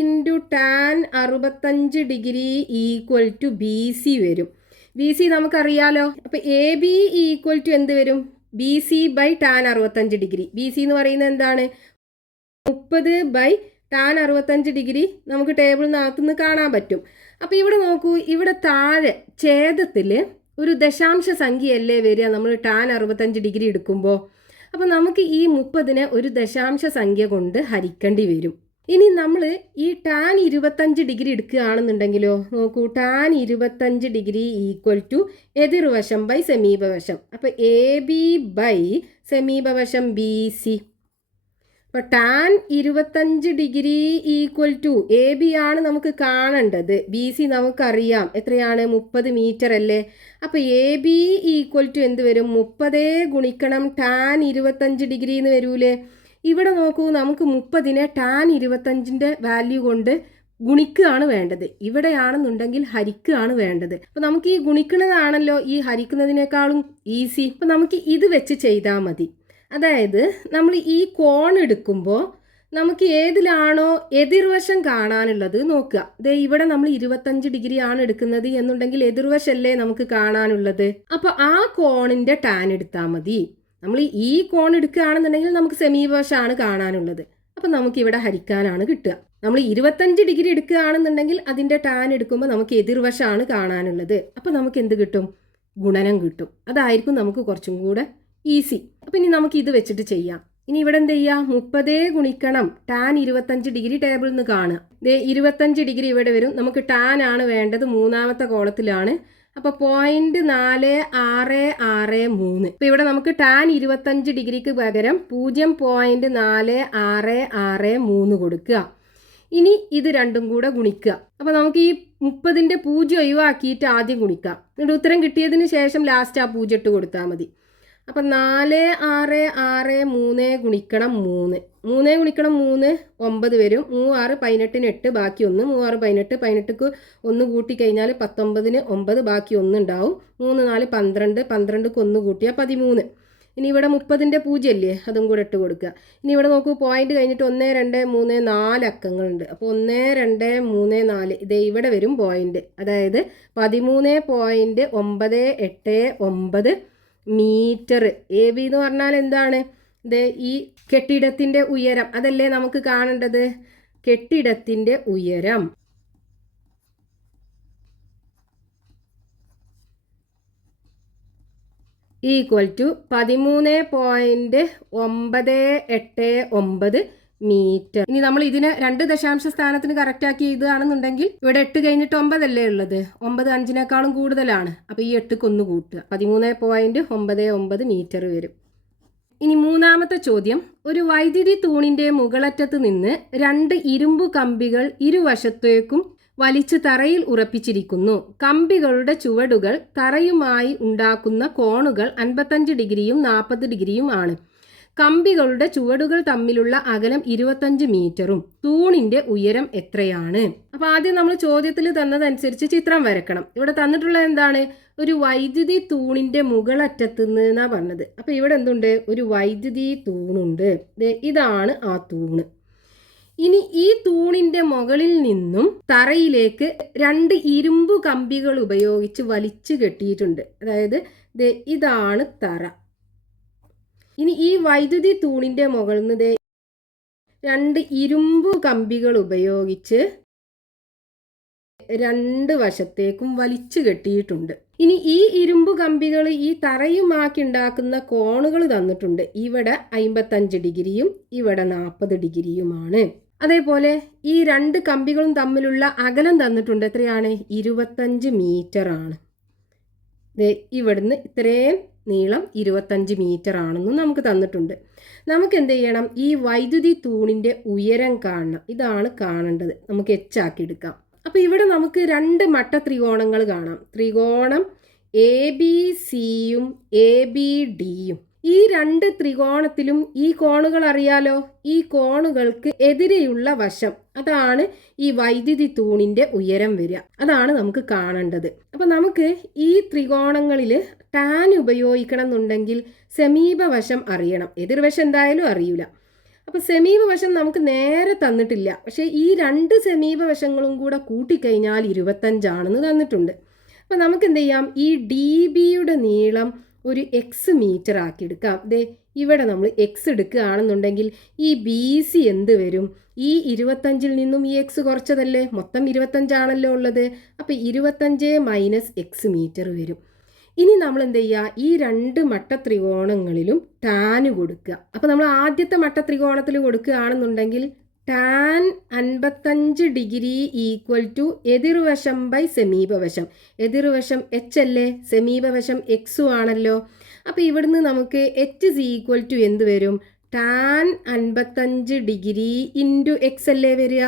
ഇന്റു ടാൻ അറുപത്തഞ്ച് degree equal to B C വരും. ബി സി നമുക്കറിയാലോ. അപ്പൊ എ ബി ഈക്വൽ ടു എന്ത് വരും? ബി സി ബൈ ടാൻ അറുപത്തഞ്ച് ഡിഗ്രി. ബി സി എന്ന് പറയുന്നത് എന്താണ്? മുപ്പത് ബൈ ടാൻ അറുപത്തഞ്ച് ഡിഗ്രി നമുക്ക് ടേബിളിനകത്തുനിന്ന് കാണാൻ പറ്റും. അപ്പോൾ ഇവിടെ നോക്കൂ ഇവിടെ താഴെ ഛേദത്തിൽ ഒരു ദശാംശ സംഖ്യയല്ലേ വരിക? നമ്മൾ ടാൻ അറുപത്തഞ്ച് ഡിഗ്രി എടുക്കുമ്പോൾ അപ്പോൾ നമുക്ക് ഈ മുപ്പതിനെ ഒരു ദശാംശ സംഖ്യ കൊണ്ട് ഹരിക്കേണ്ടി വരും. ഇനി നമ്മൾ ഈ ടാൻ ഇരുപത്തഞ്ച് ഡിഗ്രി എടുക്കുകയാണെന്നുണ്ടെങ്കിലോ നോക്കൂ ടാൻ ഇരുപത്തഞ്ച് ഡിഗ്രി ഈക്വൽ ടു എതിർവശം ബൈ സമീപവശം. അപ്പോൾ എ ബി ബൈ സമീപവശം ബി സി അപ്പോൾ ടാൻ ഇരുപത്തഞ്ച് degree equal to A B ആണ് നമുക്ക് കാണേണ്ടത്. ബി സി നമുക്കറിയാം. എത്രയാണ്? മുപ്പത് മീറ്റർ അല്ലേ? അപ്പോൾ എ ബി ഈക്വൽ ടു എന്ത് വരും? മുപ്പതേ ഗുണിക്കണം ടാൻ ഇരുപത്തഞ്ച് ഡിഗ്രി എന്ന് വരൂലേ? ഇവിടെ നോക്കൂ നമുക്ക് മുപ്പതിനെ ടാൻ ഇരുപത്തഞ്ചിന്റെ വാല്യൂ കൊണ്ട് ഗുണിക്കുകയാണ് വേണ്ടത്. ഇവിടെയാണെന്നുണ്ടെങ്കിൽ ഹരിക്കുകയാണ് വേണ്ടത്. അപ്പോൾ നമുക്ക് ഈ ഗുണിക്കുന്നതാണല്ലോ ഈ ഹരിക്കുന്നതിനേക്കാളും ഈസി അപ്പോൾ നമുക്ക് ഇത് വെച്ച് ചെയ്താൽ മതി. അതായത് നമ്മൾ ഈ കോൺ എടുക്കുമ്പോൾ നമുക്ക് ഏതിലാണോ എതിർവശം കാണാനുള്ളത് നോക്കുക. ദേ ഇവിടെ നമ്മൾ ഇരുപത്തഞ്ച് ഡിഗ്രി ആണ് എടുക്കുന്നത് എന്നുണ്ടെങ്കിൽ എതിർവശല്ലേ നമുക്ക് കാണാനുള്ളത്? അപ്പോൾ ആ കോണിന്റെ ടാൻ എടുത്താൽ മതി. നമ്മൾ ഈ കോൺ എടുക്കുകയാണെന്നുണ്ടെങ്കിൽ നമുക്ക് സമീപവശമാണ് കാണാനുള്ളത്. അപ്പം നമുക്ക് ഇവിടെ ഹരിക്കാനാണ് കിട്ടുക. നമ്മൾ ഇരുപത്തഞ്ച് ഡിഗ്രി എടുക്കുകയാണെന്നുണ്ടെങ്കിൽ അതിന്റെ ടാൻ എടുക്കുമ്പോൾ നമുക്ക് എതിർവശമാണ് കാണാനുള്ളത്. അപ്പം നമുക്ക് എന്ത് കിട്ടും? ഗുണനം കിട്ടും. അതായിരിക്കും നമുക്ക് കുറച്ചും കൂടെ ഈസി. അപ്പം ഇനി നമുക്ക് ഇത് വെച്ചിട്ട് ചെയ്യാം. ഇനി ഇവിടെ എന്ത് ചെയ്യുക? മുപ്പതേ ഗുണിക്കണം. ടാൻ ഇരുപത്തഞ്ച് ഡിഗ്രി ടേബിളിൽ നിന്ന് കാണുക. ഇരുപത്തഞ്ച് ഡിഗ്രി ഇവിടെ വരും. നമുക്ക് ടാൻ ആണ് വേണ്ടത് മൂന്നാമത്തെ കോളത്തിലാണ്. അപ്പൊ പോയിന്റ് നാല് ആറ് ആറ് മൂന്ന്. ഇപ്പൊ ഇവിടെ നമുക്ക് ടാൻ ഇരുപത്തഞ്ച് ഡിഗ്രിക്ക് പകരം പൂജ്യം പോയിന്റ് നാല് ആറ് ആറ് മൂന്ന് കൊടുക്കുക. ഇനി ഇത് രണ്ടും കൂടെ ഗുണിക്കുക. അപ്പൊ നമുക്ക് ഈ മുപ്പതിന്റെ പൂജ്യം ഒഴിവാക്കിയിട്ട് ആദ്യം ഗുണിക്കാം എന്നിട്ട് ഉത്തരം കിട്ടിയതിന് ശേഷം ലാസ്റ്റ് ആ പൂജ്യം ഇട്ട് കൊടുത്താൽ മതി. അപ്പൊ നാല് ആറ് ആറ് മൂന്ന് ഗുണിക്കണം മൂന്ന്. മൂന്ന് ഗുണിക്കണം മൂന്ന് ഒമ്പത് വരും. മൂവാറ് പതിനെട്ടിന് എട്ട് ബാക്കി ഒന്ന്. മൂവാറ് പതിനെട്ട് പതിനെട്ടിക്ക് ഒന്ന് കൂട്ടി കഴിഞ്ഞാൽ പത്തൊമ്പതിന് ഒമ്പത് ബാക്കി ഒന്ന് ഉണ്ടാവും. മൂന്ന് നാല് പന്ത്രണ്ട് പന്ത്രണ്ടിക്ക് ഒന്ന് കൂട്ടിയാൽ പതിമൂന്ന്. ഇനി ഇവിടെ മുപ്പതിന്റെ പൂജ്യമല്ലേ? അതും കൂടെ ഇട്ട് കൊടുക്കുക. ഇനി ഇവിടെ നോക്കൂ പോയിന്റ് കഴിഞ്ഞിട്ട് ഒന്ന് രണ്ട് മൂന്ന് നാല് അക്കങ്ങളുണ്ട്. അപ്പോൾ ഒന്ന് രണ്ട് മൂന്ന് നാല്. ഇത് ഇവിടെ വരും പോയിന്റ് അതായത് പതിമൂന്ന് പോയിന്റ് ഒമ്പത് എട്ട് ഒമ്പത് മീറ്റർ എ ബി എന്ന് പറഞ്ഞാൽ എന്താണ്? ഇത് ഈ കെട്ടിടത്തിന്റെ ഉയരം. അതല്ലേ നമുക്ക് കാണേണ്ടത്? കെട്ടിടത്തിന്റെ ഉയരം. ഈക്വൽ ടു പതിമൂന്ന് പോയിന്റ് ഒമ്പത് എട്ട് ഒമ്പത് മീറ്റർ. ഇനി നമ്മൾ ഇതിനെ രണ്ട് ദശാംശ സ്ഥാനത്തിന് കറക്റ്റ് ആക്കി എഴുതുകയാണെന്നുണ്ടെങ്കിൽ ഇവിടെ എട്ട് കഴിഞ്ഞിട്ട് ഒമ്പതല്ലേ ഉള്ളത്? ഒമ്പത് അഞ്ചിനേക്കാളും കൂടുതലാണ്. അപ്പോൾ ഈ എട്ട് കൊന്നു കൂട്ടുക. പതിമൂന്ന് പോയിന്റ് ഒമ്പത് ഒമ്പത് മീറ്റർ വരും. ഇനി മൂന്നാമത്തെ ചോദ്യം. ഒരു വൈദ്യുതി തൂണിന്റെ മുകളറ്റത്ത് നിന്ന് രണ്ട് ഇരുമ്പു കമ്പികൾ ഇരുവശത്തേക്കും വലിച്ചു തറയിൽ ഉറപ്പിച്ചിരിക്കുന്നു. കമ്പികളുടെ ചുവടുകൾ തറയുമായി ഉണ്ടാക്കുന്ന കോണുകൾ അൻപത്തഞ്ച് ഡിഗ്രിയും നാൽപ്പത് ഡിഗ്രിയും ആണ്. കമ്പികളുടെ ചുവടുകൾ തമ്മിലുള്ള അകലം ഇരുപത്തഞ്ച് മീറ്ററും തൂണിന്റെ ഉയരം എത്രയാണ്? അപ്പൊ ആദ്യം നമ്മൾ ചോദ്യത്തിൽ തന്നതനുസരിച്ച് ചിത്രം വരക്കണം ഇവിടെ തന്നിട്ടുള്ളത് എന്താണ്? ഒരു വൈദ്യുതി തൂണിന്റെ മുകളറ്റത്ത് നിന്ന് പറഞ്ഞത്. അപ്പൊ ഇവിടെ എന്തുണ്ട്? ഒരു വൈദ്യുതി തൂണുണ്ട്. ഇതാണ് ആ തൂണ്. ഇനി ഈ തൂണിന്റെ മുകളിൽ നിന്നും തറയിലേക്ക് രണ്ട് ഇരുമ്പു കമ്പികൾ ഉപയോഗിച്ച് വലിച്ചു കെട്ടിയിട്ടുണ്ട്. അതായത് ഇതാണ് തറ. ഇനി ഈ വൈദ്യുതി തൂണിന്റെ മുകളിൽ നിന്ന് രണ്ട് ഇരുമ്പ് കമ്പികൾ ഉപയോഗിച്ച് രണ്ട് വശത്തേക്കും വലിച്ചു കെട്ടിയിട്ടുണ്ട്. ഇനി ഈ ഇരുമ്പ് കമ്പികൾ ഈ തറയുമാക്കി ഉണ്ടാക്കുന്ന കോണുകൾ തന്നിട്ടുണ്ട്. ഇവിടെ അമ്പത്തഞ്ച് ഡിഗ്രിയും ഇവിടെ നാൽപ്പത് ഡിഗ്രിയുമാണ്. അതേപോലെ ഈ രണ്ട് കമ്പികളും തമ്മിലുള്ള അകലം തന്നിട്ടുണ്ട്. എത്രയാണ്? ഇരുപത്തഞ്ച് മീറ്റർ ആണ് ഇവിടുന്ന് ഇത്രയും നീളം ഇരുപത്തഞ്ച് മീറ്റർ ആണെന്നും നമുക്ക് തന്നിട്ടുണ്ട്. നമുക്ക് എന്ത് ചെയ്യണം? ഈ വൈദ്യുതി തൂണിന്റെ ഉയരം കാണണം. ഇതാണ് കാണേണ്ടത്. നമുക്ക് എച്ച് ആക്കി എടുക്കാം. അപ്പോൾ ഇവിടെ നമുക്ക് രണ്ട് മട്ട ത്രികോണങ്ങൾ കാണാം. ത്രികോണം എ ബി സിയും എ ബി ഡിയും ഈ രണ്ട് ത്രികോണത്തിലും ഈ കോണുകൾ അറിയാലോ? ഈ കോണുകൾക്ക് എതിരെയുള്ള വശം. അതാണ് ഈ വൈദ്യുതി തൂണിന്റെ ഉയരം വരിക. അതാണ് നമുക്ക് കാണേണ്ടത്. അപ്പൊ നമുക്ക് ഈ ത്രികോണങ്ങളിൽ ടാൻ ഉപയോഗിക്കണം എന്നുണ്ടെങ്കിൽ സമീപവശം അറിയണം. എതിർവശം എന്തായാലും അറിയില്ല അപ്പൊ സമീപവശം നമുക്ക് നേരെ തന്നിട്ടില്ല. പക്ഷേ ഈ രണ്ട് സമീപവശങ്ങളും കൂടെ കൂട്ടിക്കഴിഞ്ഞാൽ ഇരുപത്തഞ്ചാണെന്ന് തന്നിട്ടുണ്ട്. അപ്പൊ നമുക്ക് എന്ത് ചെയ്യാം? ഈ ഡി ബിയുടെ നീളം ഒരു എക്സ് മീറ്റർ ആക്കി എടുക്കാം ദേ ഇവിടെ നമ്മൾ എക്സ് എടുക്കുകയാണെന്നുണ്ടെങ്കിൽ ഈ ബി സി എന്ത് വരും? ഈ ഇരുപത്തഞ്ചിൽ നിന്നും ഈ എക്സ് കുറച്ചതല്ലേ? മൊത്തം ഇരുപത്തഞ്ചാണല്ലോ ഉള്ളത്. അപ്പോൾ ഇരുപത്തഞ്ച് മൈനസ് എക്സ് മീറ്റർ വരും. ഇനി നമ്മൾ എന്ത് ചെയ്യുക? ഈ രണ്ട് മട്ട ത്രികോണങ്ങളിലും ടാന് കൊടുക്കുക. അപ്പോൾ നമ്മൾ ആദ്യത്തെ മട്ട ത്രികോണത്തിൽ കൊടുക്കുകയാണെന്നുണ്ടെങ്കിൽ ടാൻ അൻപത്തഞ്ച് ഡിഗ്രി ഈക്വൽ ടു എതിർവശം ബൈ സമീപവശം. എതിർവശം എച്ച് അല്ലേ? സമീപവശം എക്സും ആണല്ലോ. അപ്പോൾ ഇവിടുന്ന് നമുക്ക് എച്ച് ഇസ് ഈക്വൽ ടു എന്ത് വരും? ടാൻ അൻപത്തഞ്ച് ഡിഗ്രി ഇന്റു എക്സ് അല്ലേ വരിക?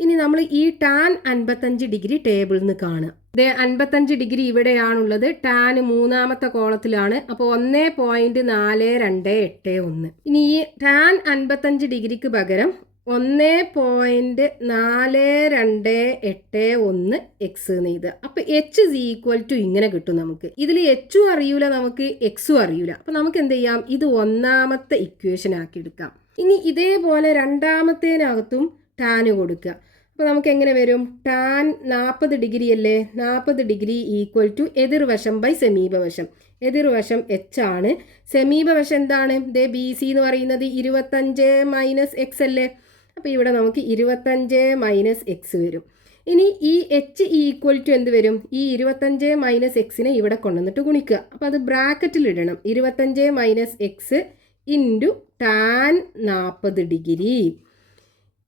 ഇനി നമ്മൾ ഈ ടാൻ അൻപത്തഞ്ച് ഡിഗ്രി ടേബിളിൽ നിന്ന് കാണുക. ദേ അൻപത്തഞ്ച് ഡിഗ്രി ഇവിടെയാണുള്ളത്. ടാൻ മൂന്നാമത്തെ കോളത്തിലാണ്. അപ്പോൾ ഒന്ന് പോയിന്റ് നാല് രണ്ട് എട്ട് ഒന്ന്. ഇനി ഈ ടാൻ അൻപത്തഞ്ച് ഡിഗ്രിക്ക് പകരം ഒന്ന് പോയിന്റ് നാല് രണ്ട് എട്ട് ഒന്ന് എക്സ് എന്ന് എഴുതുക. അപ്പൊ എച്ച് ഇസ് ഈക്വൽ ടു ഇങ്ങനെ കിട്ടും നമുക്ക്. ഇതിൽ എച്ചും അറിയൂല നമുക്ക് എക്സും അറിയൂല. അപ്പൊ നമുക്ക് എന്ത് ചെയ്യാം? ഇത് ഒന്നാമത്തെ ഇക്വേഷൻ ആക്കി എടുക്കാം. ഇനി ഇതേപോലെ രണ്ടാമത്തേനകത്തും ടാന് കൊടുക്കുക. അപ്പോൾ നമുക്ക് എങ്ങനെ വരും? ടാൻ നാൽപ്പത് ഡിഗ്രി അല്ലേ? നാൽപ്പത് ഡിഗ്രി ഈക്വൽ ടു എതിർവശം ബൈ സമീപവശം. എതിർവശം എച്ച് ആണ്. സമീപവശം എന്താണ്? ദേ ബി സി എന്ന് പറയുന്നത് ഇരുപത്തഞ്ച് മൈനസ് എക്സ് അല്ലേ? അപ്പോൾ ഇവിടെ നമുക്ക് ഇരുപത്തഞ്ച് മൈനസ് എക്സ് വരും. ഇനി ഈ എച്ച് ഈക്വൽ ടു എന്ത് വരും? ഈ ഇരുപത്തഞ്ച് മൈനസ് എക്സിനെ ഇവിടെ കൊണ്ടുവന്നിട്ട് ഗുണിക്കുക. അപ്പോൾ അത് ബ്രാക്കറ്റിൽ ഇടണം. ഇരുപത്തഞ്ച് മൈനസ് എക്സ് ഇന്റു ടാൻ നാൽപ്പത് ഡിഗ്രി.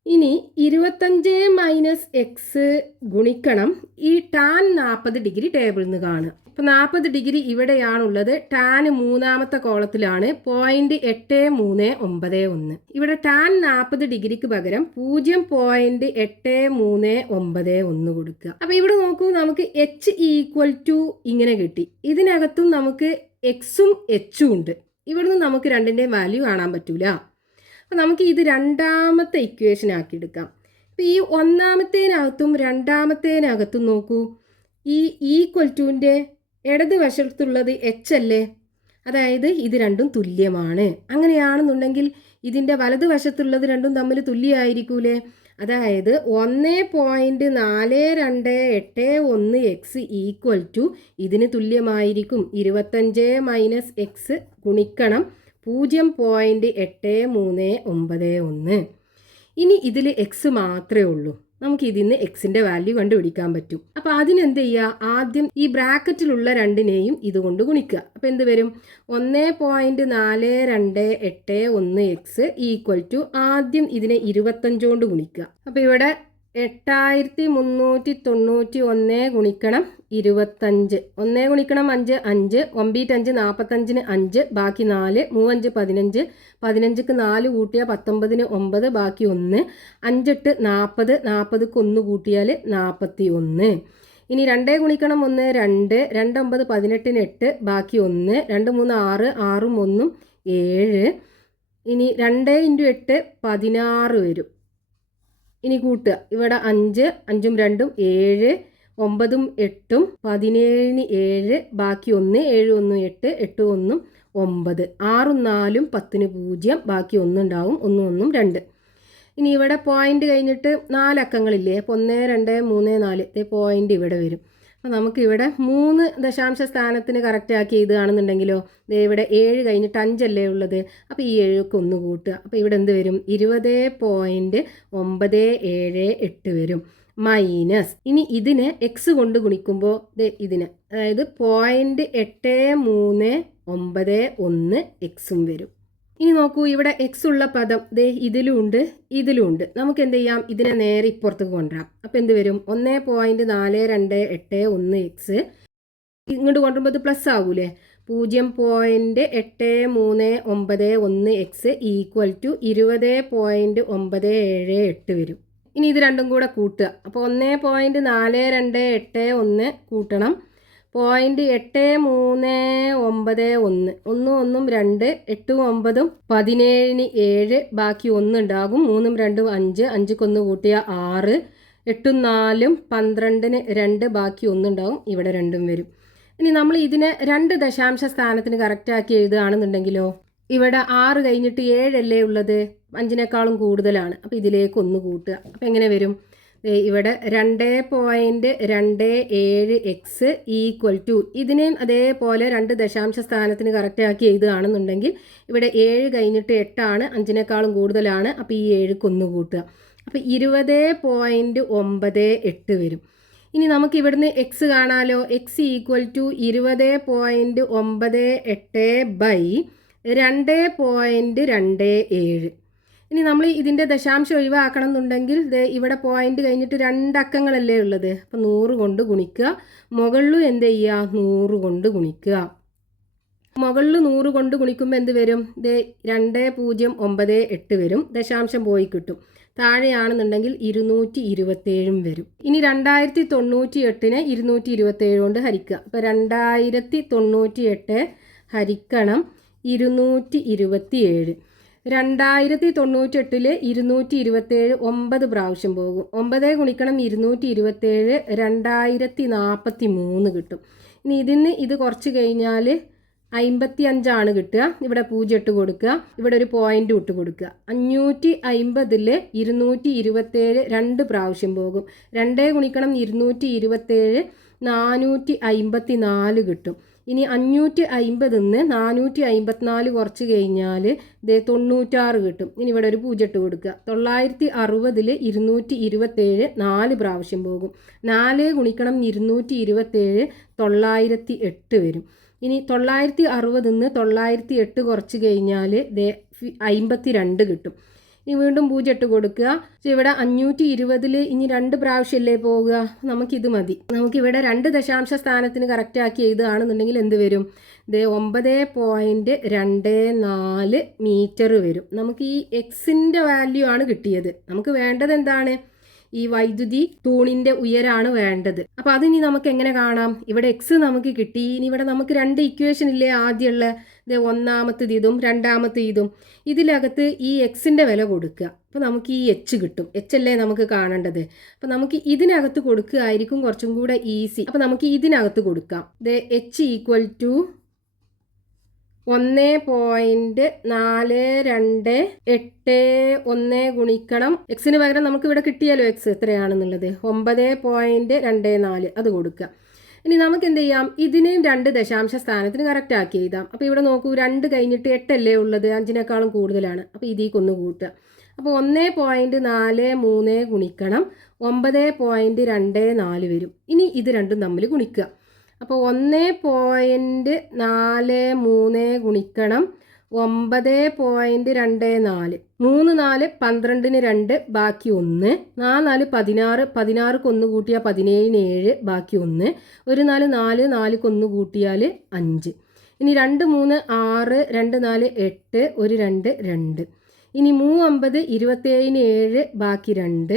ഇനി ഇരുപത്തഞ്ച് മൈനസ് എക്സ് ഗുണിക്കണം. ഈ ടാൻ നാൽപ്പത് ഡിഗ്രി ടേബിളിൽ നിന്ന് കാണുക. അപ്പോൾ നാൽപ്പത് ഡിഗ്രി ഇവിടെയാണുള്ളത്. ടാൻ മൂന്നാമത്തെ കോളത്തിലാണ്. പോയിന്റ് എട്ട് മൂന്ന് ഒമ്പത് ഒന്ന്. ഇവിടെ ടാൻ നാൽപ്പത് ഡിഗ്രിക്ക് പകരം പൂജ്യം പോയിന്റ് എട്ട് മൂന്ന് ഒമ്പത് ഒന്ന് കൊടുക്കുക. അപ്പോൾ ഇവിടെ നോക്കൂ നമുക്ക് എച്ച് ഈക്വൽ ടു ഇങ്ങനെ കിട്ടി. ഇതിനകത്തും നമുക്ക് എക്സും എച്ചും ഉണ്ട്. ഇവിടുന്ന് നമുക്ക് രണ്ടിന്റെയും വാല്യൂ കാണാൻ പറ്റൂല. അപ്പോൾ നമുക്ക് ഇത് രണ്ടാമത്തെ ഇക്വേഷൻ ആക്കി എടുക്കാം. അപ്പോൾ ഈ ഒന്നാമത്തേനകത്തും രണ്ടാമത്തേനകത്തും നോക്കൂ. ഈ ഈക്വൽ ടുവിന്റെ ഇടത് വശത്തുള്ളത് എച്ച് അല്ലേ? അതായത് ഇത് രണ്ടും തുല്യമാണ്. അങ്ങനെയാണെന്നുണ്ടെങ്കിൽ ഇതിന്റെ വലതുവശത്തുള്ളത് രണ്ടും തമ്മിൽ തുല്യമായിരിക്കൂലേ? അതായത് ഒന്ന് പോയിന്റ് നാല് രണ്ട് എട്ട് ഒന്ന് എക്സ് ഈക്വൽ ടു ഇതിന് തുല്യമായിരിക്കും. ഇരുപത്തഞ്ച് മൈനസ് എക്സ് ഗുണിക്കണം പൂജ്യം പോയിന്റ് എട്ട് മൂന്ന് ഒമ്പത് ഒന്ന്. ഇനി ഇതിൽ എക്സ് മാത്രമേ ഉള്ളൂ. നമുക്ക് ഇതിന്ന് എക്സിന്റെ വാല്യൂ കണ്ടുപിടിക്കാൻ പറ്റും. അപ്പോൾ അതിനെന്ത് ചെയ്യുക ആദ്യം ഈ ബ്രാക്കറ്റിലുള്ള രണ്ടിനെയും ഇതുകൊണ്ട് ഗുണിക്കുക. അപ്പോൾ എന്ത് വരും? ഒന്ന് പോയിന്റ് നാല് രണ്ട് എട്ട് ഒന്ന് എക്സ് ഈക്വൽ ടു ആദ്യം ഇതിനെ ഇരുപത്തഞ്ചോണ്ട് ഗുണിക്കുക. അപ്പോൾ ഇവിടെ എട്ടായിരത്തി മുന്നൂറ്റി തൊണ്ണൂറ്റി ഒന്ന് ഗുണിക്കണം ഇരുപത്തഞ്ച്. ഒന്ന് ഗുണിക്കണം അഞ്ച് അഞ്ച്. ഒമ്പീറ്റഞ്ച് നാൽപ്പത്തഞ്ചിന് അഞ്ച്. ബാക്കി നാല് മൂവഞ്ച് പതിനഞ്ച്. പതിനഞ്ചിക്ക് നാല് കൂട്ടിയാൽ പത്തൊമ്പതിന് ഒമ്പത് ബാക്കി ഒന്ന്. അഞ്ചെട്ട് നാൽപ്പത് നാൽപ്പതിക്ക് ഒന്ന് കൂട്ടിയാൽ നാൽപ്പത്തി ഒന്ന് ഇനി രണ്ടേ ഗുണിക്കണം ഒന്ന് രണ്ട്. രണ്ടൊമ്പത് പതിനെട്ടിന് എട്ട്. ബാക്കി ഒന്ന്. രണ്ട് മൂന്ന് ആറ്. ആറും ഒന്നും ഏഴ്. ഇനി രണ്ട് ഇന്റു എട്ട് പതിനാറ് വരും. ഇനി കൂട്ടുക. ഇവിടെ അഞ്ച് അഞ്ചും രണ്ടും ഏഴ് ഒമ്പതും എട്ടും പതിനേഴിന് ഏഴ് ബാക്കി ഒന്ന് ഏഴ് ഒന്നും എട്ട് എട്ട് ഒന്നും ഒമ്പത്. ആറും നാലും പത്തിന് പൂജ്യം ബാക്കി ഒന്നുണ്ടാവും ഒന്നും ഒന്നും രണ്ട്. ഇനി ഇവിടെ പോയിന്റ് കഴിഞ്ഞിട്ട് നാലക്കങ്ങളില്ലേ അപ്പോൾ ഒന്ന് രണ്ട് മൂന്ന് നാല്. പോയിന്റ് ഇവിടെ വരും. അപ്പോൾ നമുക്കിവിടെ മൂന്ന് ദശാംശ സ്ഥാനത്തിന് കറക്റ്റ് ആക്കി എഴുതുകയാണെന്നുണ്ടെങ്കിലോ ദേ ഇവിടെ ഏഴ് കഴിഞ്ഞിട്ട് അഞ്ചല്ലേ ഉള്ളത്. അപ്പോൾ ഈ ഏഴൊക്കെ ഒന്ന് കൂട്ടുക. അപ്പോൾ ഇവിടെ എന്ത് വരും? ഇരുപത് പോയിന്റ് ഒമ്പത് ഏഴ് എട്ട് വരും. മൈനസ്. ഇനി ഇതിനെ എക്സ് കൊണ്ട് ഗുണിക്കുമ്പോൾ ഇതിന് അതായത് പോയിന്റ് എട്ട് മൂന്ന് ഒമ്പത് ഒന്ന് എക്സും വരും. ഇനി നോക്കൂ ഇവിടെ എക്സ് ഉള്ള പദം ദേ ഇതിലും ഉണ്ട് ഇതിലും ഉണ്ട്. നമുക്ക് എന്ത് ചെയ്യാം? ഇതിനെ നേരെ ഇപ്പുറത്ത് കൊണ്ടുവരാം. അപ്പോൾ എന്ത് വരും? ഒന്ന് പോയിന്റ് നാല് രണ്ട് എട്ട് ഒന്ന് എക്സ് ഇങ്ങോട്ട് കൊണ്ടുവരുമ്പോൾ ഇത് പ്ലസ് ആവൂലേ? പൂജ്യം പോയിന്റ് എട്ട് മൂന്ന് ഒമ്പത് ഒന്ന് എക്സ് ഈക്വൽ ടു ഇരുപത് പോയിന്റ് ഒമ്പത് ഏഴ് എട്ട് വരും. ഇനി ഇത് രണ്ടും കൂടെ കൂട്ടുക. അപ്പോൾ ഒന്ന് പോയിന്റ് നാല് രണ്ട് എട്ട് ഒന്ന് കൂട്ടണം. പോയിന്റ് എട്ട് മൂന്ന് ഒമ്പത് ഒന്ന്. ഒന്നും ഒന്നും രണ്ട്. എട്ടും ഒമ്പതും പതിനേഴിന് ഏഴ്. ബാക്കി ഒന്നുണ്ടാകും മൂന്നും രണ്ടും അഞ്ച്. അഞ്ചുക്കൊന്ന് കൂട്ടിയ ആറ്. എട്ടും നാലും പന്ത്രണ്ടിന് രണ്ട്. ബാക്കി ഒന്നുണ്ടാകും ഇവിടെ രണ്ടും വരും. ഇനി നമ്മൾ ഇതിനെ രണ്ട് ദശാംശ സ്ഥാനത്തിന് കറക്റ്റാക്കി എഴുതുകയാണെന്നുണ്ടെങ്കിലോ? ഇവിടെ ആറ് കഴിഞ്ഞിട്ട് ഏഴല്ലേ ഉള്ളത്? അഞ്ചിനേക്കാളും കൂടുതലാണ്. അപ്പോൾ ഇതിലേക്ക് ഒന്ന് കൂട്ടുക. അപ്പോൾ എങ്ങനെ വരും? ഇവിടെ രണ്ട് പോയിന്റ് രണ്ട് ഏഴ് എക്സ് ഈക്വൽ ടു ഇതിനെയും അതേപോലെ രണ്ട് ദശാംശ സ്ഥാനത്തിന് കറക്റ്റ് ആക്കി എഴുതുകയാണെന്നുണ്ടെങ്കിൽ ഇവിടെ ഏഴ് കഴിഞ്ഞിട്ട് എട്ടാണ് അഞ്ചിനേക്കാളും കൂടുതലാണ്. അപ്പോൾ ഈ ഏഴ് കൊന്നു കൂട്ടുക. അപ്പോൾ ഇരുപത് പോയിന്റ് ഒമ്പത് എട്ട് വരും. ഇനി നമുക്ക് ഇവിടുന്ന് എക്സ് കാണാലോ? എക്സ് ഈക്വൽ ടു ഇരുപത് പോയിന്റ് ഒമ്പത് എട്ട് ബൈ രണ്ട് പോയിന്റ് രണ്ട് ഏഴ്. ഇനി നമ്മൾ ഇതിന്റെ ദശാംശം ഒഴിവാക്കണം എന്നുണ്ടെങ്കിൽ ഇവിടെ പോയിന്റ് കഴിഞ്ഞിട്ട് രണ്ടക്കങ്ങളല്ലേ ഉള്ളത്. അപ്പം നൂറ് കൊണ്ട് ഗുണിക്കുക. മുകളിലും എന്ത് ചെയ്യുക? നൂറ് കൊണ്ട് ഗുണിക്കുക. മുകളിൽ നൂറ് കൊണ്ട് ഗുണിക്കുമ്പോൾ എന്ത് വരും? ഇത് രണ്ട് പൂജ്യം ഒമ്പത് എട്ട് വരും. ദശാംശം പോയി കിട്ടും. താഴെയാണെന്നുണ്ടെങ്കിൽ ഇരുന്നൂറ്റി ഇരുപത്തേഴും വരും. ഇനി രണ്ടായിരത്തി തൊണ്ണൂറ്റി എട്ടിന് ഇരുന്നൂറ്റി ഇരുപത്തേഴ് കൊണ്ട് ഹരിക്കുക. അപ്പോൾ രണ്ടായിരത്തി തൊണ്ണൂറ്റി എട്ട് ഹരിക്കണം. ഇരുന്നൂറ്റി ഇരുപത്തി ഏഴ് രണ്ടായിരത്തി തൊണ്ണൂറ്റെട്ടിൽ ഇരുന്നൂറ്റി ഇരുപത്തേഴ് ഒമ്പത് പ്രാവശ്യം പോകും. ഒമ്പത് ഗുണിക്കണം ഇരുന്നൂറ്റി ഇരുപത്തേഴ് രണ്ടായിരത്തി നാൽപ്പത്തി മൂന്ന് കിട്ടും. ഇനി ഇതിന് ഇത് കുറച്ച് കഴിഞ്ഞാൽ അമ്പത്തി അഞ്ചാണ് കിട്ടുക. ഇവിടെ പൂജ്യം ഇട്ട് കൊടുക്കുക. ഇവിടെ ഒരു പോയിന്റ് ഇട്ട് കൊടുക്കുക. അഞ്ഞൂറ്റി അമ്പതിൽ ഇരുന്നൂറ്റി ഇരുപത്തേഴ് രണ്ട് പ്രാവശ്യം പോകും. രണ്ടേ ഗുണിക്കണം ഇരുന്നൂറ്റി ഇരുപത്തേഴ് നാനൂറ്റി അമ്പത്തി നാല് കിട്ടും. ഇനി അഞ്ഞൂറ്റി അമ്പതിന്ന് നാനൂറ്റി അമ്പത്തിനാല് കുറച്ച് കഴിഞ്ഞാൽ ഇതേ തൊണ്ണൂറ്റാറ് കിട്ടും. ഇനി ഇവിടെ ഒരു പൂജ്യം കൊടുക്കുക. തൊള്ളായിരത്തി അറുപതിൽ ഇരുന്നൂറ്റി ഇരുപത്തേഴ് നാല് പ്രാവശ്യം പോകും. നാല് ഗുണിക്കണം ഇരുന്നൂറ്റി ഇരുപത്തേഴ് തൊള്ളായിരത്തി എട്ട് വരും. ഇനി തൊള്ളായിരത്തി അറുപതിന്ന് തൊള്ളായിരത്തി എട്ട് കുറച്ച് കഴിഞ്ഞാൽ ദേ അമ്പത്തി രണ്ട് കിട്ടും. ഇനി വീണ്ടും പൂജ്യം ഇട്ട് കൊടുക്കുക. ഇവിടെ അഞ്ഞൂറ്റി ഇരുപതിൽ ഇനി രണ്ട് പ്രാവശ്യമല്ലേ പോവുക? നമുക്കിത് മതി. നമുക്കിവിടെ രണ്ട് ദശാംശ സ്ഥാനത്തിന് കറക്റ്റ് ആക്കി എഴുതുകയാണെന്നുണ്ടെങ്കിൽ എന്ത് വരും? ഇത് ഒമ്പത് പോയിന്റ് രണ്ട് നാല് മീറ്റർ വരും. നമുക്ക് ഈ എക്സിന്റെ വാല്യൂ ആണ് കിട്ടിയത്. നമുക്ക് വേണ്ടത് എന്താണ്? ഈ വൈദ്യുതി തൂണിന്റെ ഉയരാണ് വേണ്ടത്. അപ്പോൾ അതിനി നമുക്ക് എങ്ങനെ കാണാം? ഇവിടെ എക്സ് നമുക്ക് കിട്ടി. ഇനി ഇവിടെ നമുക്ക് രണ്ട് ഇക്വേഷൻ ഇല്ലേ ആദ്യമുള്ള? ഒന്നാമത്തെ ഇതും രണ്ടാമത്തെ ഇതും. ഇതിലകത്ത് ഈ എക്സിന്റെ വില കൊടുക്കുക. അപ്പോൾ നമുക്ക് ഈ എച്ച് കിട്ടും. എച്ച് അല്ലേ നമുക്ക് കാണേണ്ടത്. അപ്പോൾ നമുക്ക് ഇതിനകത്ത് കൊടുക്കുകയായിരിക്കും കുറച്ചും കൂടെ ഈസി അപ്പോൾ നമുക്ക് ഇതിനകത്ത് കൊടുക്കാം. ദ എച്ച് ഈക്വൽ ടു ഒന്ന് പോയിന്റ് നാല് രണ്ട് എട്ട് ഒന്ന് ഗുണിക്കണം. എക്സിന് പകരം നമുക്ക് ഇവിടെ കിട്ടിയാലോ എക്സ് എത്രയാണെന്നുള്ളത്? ഒമ്പത് പോയിന്റ് രണ്ട് നാല്. അത് കൊടുക്കുക. ഇനി നമുക്ക് എന്ത് ചെയ്യാം ഇതിനെയും രണ്ട് ദശാംശ സ്ഥാനത്തിന് കറക്റ്റ് ആക്കി എഴുതാം. അപ്പോൾ ഇവിടെ നോക്കൂ രണ്ട് കഴിഞ്ഞിട്ട് എട്ടല്ലേ ഉള്ളത്? അഞ്ചിനേക്കാളും കൂടുതലാണ്. അപ്പോൾ ഇതിലേക്ക് ഒന്ന് കൂട്ടുക. അപ്പോൾ ഒന്ന് പോയിന്റ് നാല് മൂന്ന് ഗുണിക്കണം. ഒമ്പത് പോയിന്റ് രണ്ട് നാല് വരും. ഇനി ഇത് രണ്ടും തമ്മിൽ ഗുണിക്കുക. അപ്പോൾ ഒന്ന് പോയിന്റ് നാല് മൂന്ന് ഗുണിക്കണം. ഒമ്പത് പോയിന്റ് രണ്ട് നാല്. മൂന്ന് നാല് പന്ത്രണ്ടിന് രണ്ട് ബാക്കി ഒന്ന്. നാല് നാല് പതിനാറ് പതിനാറുക്ക് ഒന്ന് കൂട്ടിയാൽ പതിനേഴിന് ഏഴ് ബാക്കി ഒന്ന്. ഒരു നാല് നാല് നാലുക്ക് ഒന്ന് കൂട്ടിയാൽ അഞ്ച്. ഇനി രണ്ട് മൂന്ന് ആറ് രണ്ട് നാല് എട്ട് ഒരു രണ്ട് രണ്ട്. ഇനി മൂവമ്പത് ഇരുപത്തേഴിന് ഏഴ് ബാക്കി രണ്ട്.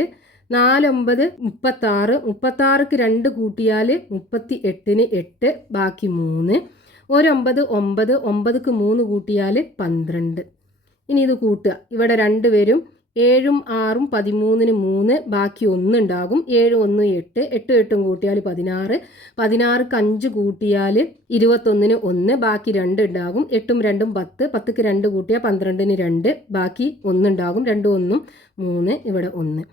നാലൊമ്പത് മുപ്പത്താറ് മുപ്പത്താറുക്ക് രണ്ട് കൂട്ടിയാൽ മുപ്പത്തി എട്ടിന് എട്ട് ബാക്കി മൂന്ന്. ഒരൊമ്പത് ഒമ്പത് ഒമ്പതുക്ക് മൂന്ന് കൂട്ടിയാൽ പന്ത്രണ്ട്. ഇനി ഇത് കൂട്ടുക. ഇവിടെ രണ്ട് പേരും ഏഴും ആറും പതിമൂന്നിന് മൂന്ന് ബാക്കി ഒന്നുണ്ടാകും. ഏഴും ഒന്ന് എട്ട് എട്ടും എട്ടും കൂട്ടിയാൽ പതിനാറ്. പതിനാറുക്ക് അഞ്ച് കൂട്ടിയാൽ ഇരുപത്തൊന്നിന് ഒന്ന് ബാക്കി രണ്ട് ഉണ്ടാകും. എട്ടും രണ്ടും പത്ത് പത്തുക്ക് രണ്ട് കൂട്ടിയാൽ പന്ത്രണ്ടിന് രണ്ട് ബാക്കി ഒന്നുണ്ടാകും. രണ്ടും ഒന്നും മൂന്ന് ഇവിടെ ഒന്ന്.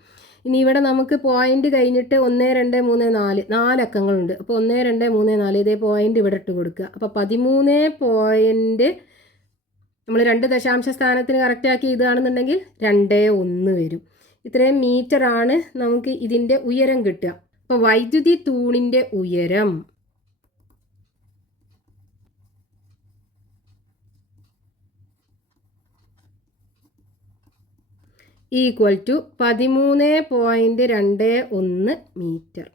ഇനി ഇവിടെ നമുക്ക് പോയിന്റ് കഴിഞ്ഞിട്ട് ഒന്ന് രണ്ട് മൂന്ന് നാല്. നാല് അക്കങ്ങളുണ്ട്. അപ്പോൾ ഒന്ന് രണ്ട് മൂന്ന് നാല്. ഇതേ പോയിന്റ് ഇവിടെ ഇട്ട് കൊടുക്കുക. അപ്പോൾ പതിമൂന്ന് പോയിന്റ് നമ്മൾ രണ്ട് ദശാംശ സ്ഥാനത്തിന് കറക്റ്റാക്കി ഇതാണെന്നുണ്ടെങ്കിൽ രണ്ട് ഒന്ന് വരും. ഇത്രയും മീറ്ററാണ് നമുക്ക് ഇതിന്റെ ഉയരം കിട്ടുക. അപ്പോൾ വൈദ്യുതി തൂണിന്റെ ഉയരം. ഈക്വൽ ടു പതിമൂന്ന് പോയിന്റ് രണ്ട് ഒന്ന് മീറ്റർ.